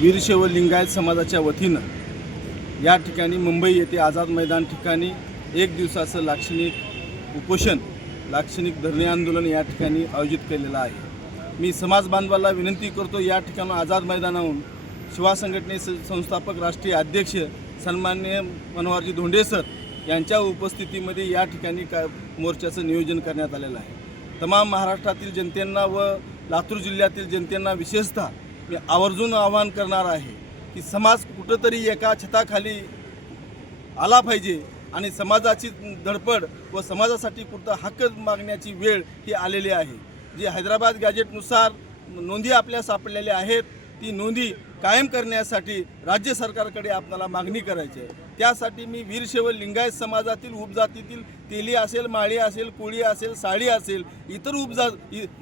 वीरशैव लिंगायत समाजाच्या वतीनं या ठिकाणी मुंबई येथे आझाद मैदान ठिकाणी एक दिवसाचं लाक्षणिक उपोषण लाक्षणिक धरणे आंदोलन या ठिकाणी आयोजित केलेलं आहे. मी समाज बांधवाला विनंती करतो या ठिकाणून आझाद मैदानाहून शिवा संघटनेचे संस्थापक राष्ट्रीय अध्यक्ष सन्मान्य मनोहरजी धोंडे सर यांच्या उपस्थितीमध्ये या ठिकाणी का मोर्चाचं नियोजन करण्यात आलेलं आहे. तमाम महाराष्ट्रातील जनतेंना व लातूर जिल्ह्यातील जनतेंना विशेषतः मी आवर्जून आवाहन करणार आहे की समाज कुठंतरी एका छताखाली आला पाहिजे आणि समाजाची धडपड व समाजासाठी कुठं हक्क मागण्याची वेळ ही आलेली आहे. जी हैदराबाद गॅजेटनुसार नोंदी आपल्या सापडलेल्या आहेत ती नोंदी कायम करण्यासाठी राज्य सरकारकडे आपल्याला मागणी करायची आहे. त्यासाठी मी वीरशैव लिंगायत समाजातील उपजातीतील तेली असेल माळी असेल कोळी असेल साडी असेल इतर उपजा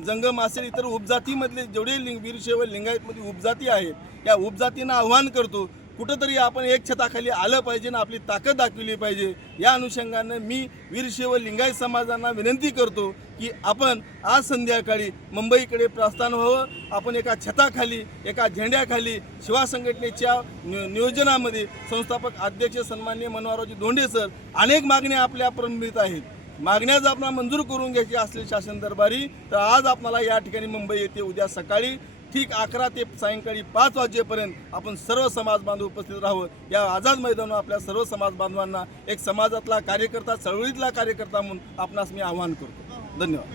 जंगम असेल इतर उपजातीमधले जेवढे लिंग वीरशैव लिंगायतमध्ये उपजाती आहेत या उपजातींना आव्हान करतो. कुठंतरी आपण एक छताखाली आलं पाहिजे आणि आपली ताकद दाखवली पाहिजे. या अनुषंगानं मी वीरशैव लिंगायत समाजांना विनंती करतो की आपण आज संध्याकाळी मुंबईकडे प्रस्थान व्हावं. आपण एका छताखाली एका झेंड्याखाली शिवा संघटनेच्या नियोजनामध्ये संस्थापक अध्यक्ष सन्मान्य मनोहररावजी धोंडे सर अनेक मागण्या आपल्या प्रलंबित आहेत. मागण्या जर आपण मंजूर करून घ्यायची असली शासन दरबारी तर आज आपल्याला या ठिकाणी मुंबई येथे उद्या सकाळी ठीक अकरा ते सायंकाळी पाच वाजेपर्यंत आपण सर्व समाज बांधव उपस्थित राहावं. या आझाद मैदानावर आपल्या सर्व समाज बांधवांना एक समाजातला कार्यकर्ता चळवळीतला कार्यकर्ता म्हणून आपणास मी आवाहन करतो. धन्यवाद.